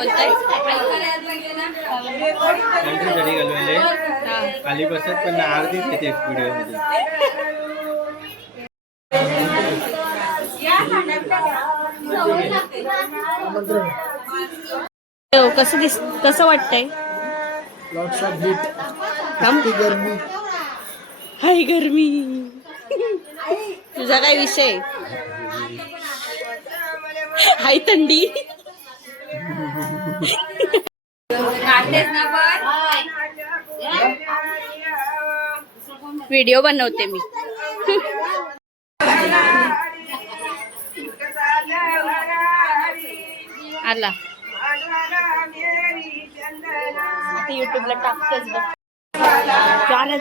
बोलताय? एंट्रीसाठी घालवले खाली बसत पण अर्धीच येते व्हिडिओ मध्ये. कसं वाटतंय? गरमी हाय गरमी. तुझा काय विषय? हाय थंडी. व्हिडिओ बनवते मी. आला आता यूट्यूबला टाकतेच बघ.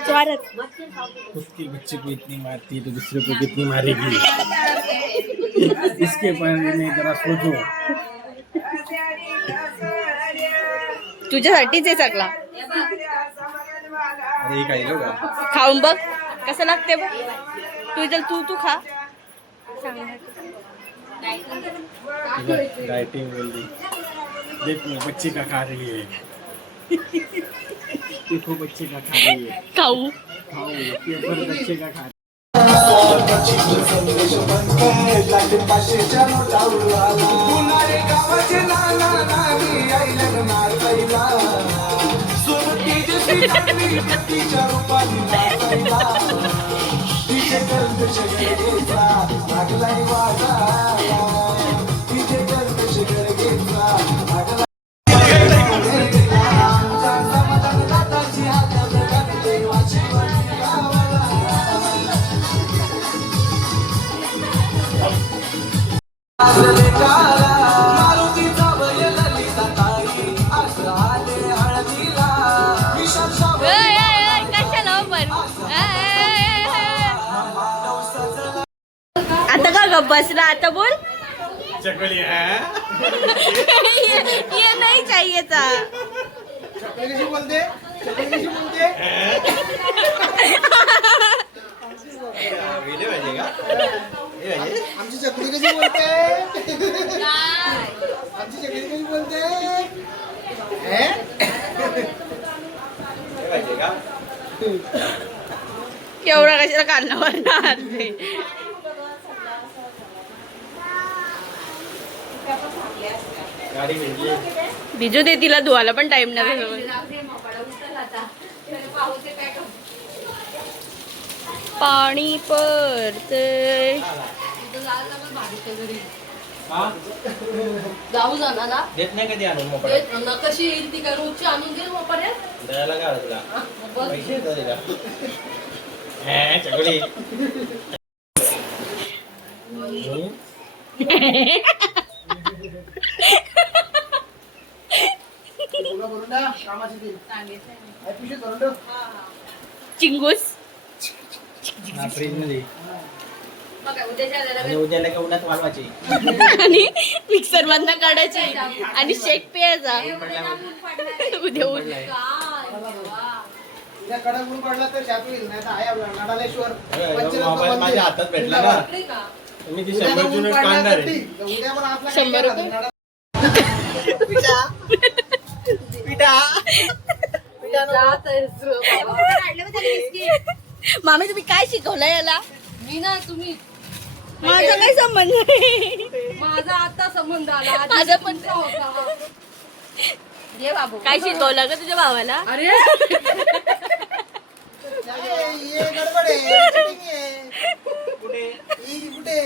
जोरात उसकी बच्चे को इतनी मारती है तो दूसरे को कितनी मारेगी. इसके बारे में जरा सोचो. तुझ्यासाठीच आहे सगळा. अरे काय का खाऊन बघ कसं लागते बघ. तू खा. डाइटिंग बोल रही. देखो बच्चे का खा रही है. देखो बच्चे का खा रही है. खाऊ पेपर बच्चे का खा. आता का गप बसला? आता बोल. चकली है ये नहीं चाहिए था. चकली कशी बोलते? व्हिडिओ पाहिजे का? आमची चकली कशी बोलते? आमची चकली कशी बोलते? पाहिजे का? केवढा कशाला काढणार? गाडी भेटली. बिजू दे तिला धुवायला पण टाइम नाही. पाणी पडतंय. जाऊ जाणार ना. देत नाही कधी आणून मोकळ्या. कशी येईल ती काय रोजची आणून घेईल मग पर्यंत द्यायला काय तुला पैसे देतो का? चकली चिंगूस फ्रीज मध्ये आणि उद्याला का उन्हात वाळवायची. आणि मिक्सर मधनं काढायची आणि शेक प्यायचा. उद्या कडक ऊन पडला तर शापील नाही तर आहे आपला नडालेश्वर मोबाईल माझ्या हातात भेटला ना. मी ती 100 युनिट काढणार आहे. उद्या पण आपला 100 रुपये. मामी तुम्ही काय शिकवलं याला? मी ना तुम्ही माझा काय संबंध नाही. माझा आता संबंध आला. माझा पण होता. ये बाबू काय शिकवलं का तुझ्या भावाला? अरे ये गडबड आहे cheating आहे. कुठे ही कुठे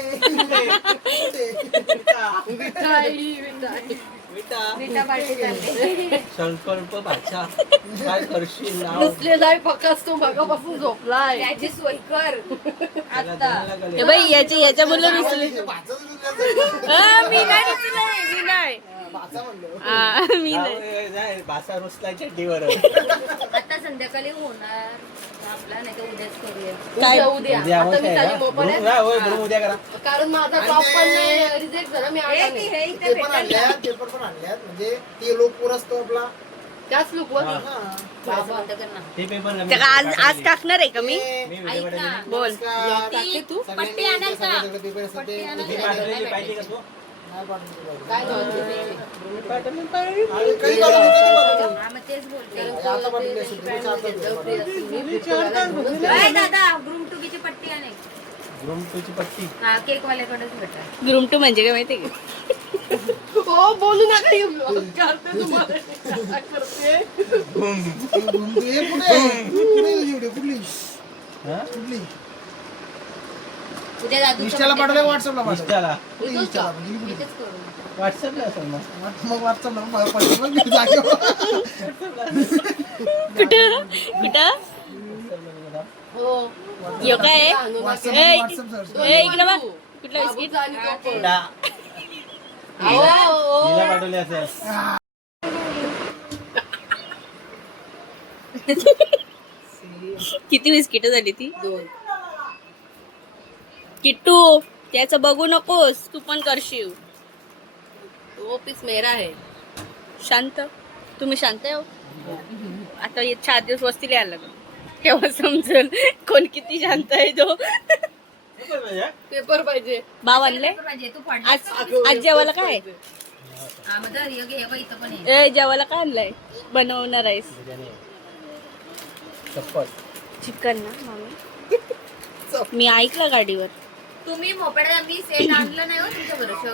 संकल्प भाषा काय करशील नाव बसलेलाय फकस तो मगापासून झोपलाय. त्याची सोय कर त्याला द्यायला लागले. ए बाई याच्या मुलं रुसले. भाचा मी नाही. मी नाही. जाय, भाषा रुसलाय चड्डीवर. आता संध्याकाळी होणार आपला नाही तर उद्याच करूया. काय? उद्या उद्या आता मी आहे चालली का? मोपर्यंत. बरोबर, होय, बरोबर, उद्या करा. कारण माझा जॉब पण नाही रिजेक्ट झाला. मी आला नाही. पेपर आणल्यात पेपर पण आणल्यात म्हणजे ते लोक पूर असतो आपला. त्याच लोकवर हा. बाबा हे पेपर त्या का आज टाकणार आहे का मी? मी व्हिडिओ बोल. टाकते तू? पट्टी आणाल का? पाठवलेली पाहिजे का तू? नाही पाठवलं काय पाहिजे. नव्हतं आणि काही पाठवलं नाही. हा, मग तेच बोलते आता पाठवली असेल, तुम्ही चार तास बोलला. अय दादा ग्रूम टुकीची पट्टी आणि ग्रुमची पट्टी. हा केक वाल्याकडेच भेटा. ग्रूम टू म्हणजे काय माहितीये का? हो बोलू नका हे विचारते तुम्हाला काय करते. हे पुढे आहे. पुढे आहे तुझी video, कुठली हा? कुठली उद्या दादूच्या इंस्टाला पाठवलं birthday व्हॉट्सअपला पाठवलं इंस्टाला इंस्टाला म्हणजे ला. कुठली? इथेच करू. व्हॉट्सअपला असेल मग. मग व्हॉट्सअपला पाठवलं मी जागेवर. कुठं कुठं हो यो काय आहे? व्हॉट्सअप ए, व्हॉट्सअप सर्च ए, इकडं बघ. कुठलं बिस्किट? आणि तो पण. डा. अहो, हिला पाठवली असेल. किती बिस्किट झाली ती? 2 किट्टू त्याचं बघू नकोस, तू पण करशील. तो पीस मेरा है. शांत. तुम्ही शांत आहे हो? आता हे 4 दिवस वस्तीला यायला लागलं तेव्हा समजेल कोण किती शांत आहे तो. पेपर पाहिजे. भाव आणले पाहिजे तू आज जेवायला काय? हा मग दर हे घे बघ, इथं पण आहे. ए जेवायला काय आणलंय? बनवणार आहेस बिर्याणी. चप्पल. चिकन ना मामी? मी ऐकलं गाडीवर. तुम्ही मोपेड मी सेट आणलं नाही हो तुमच्या बरोबर.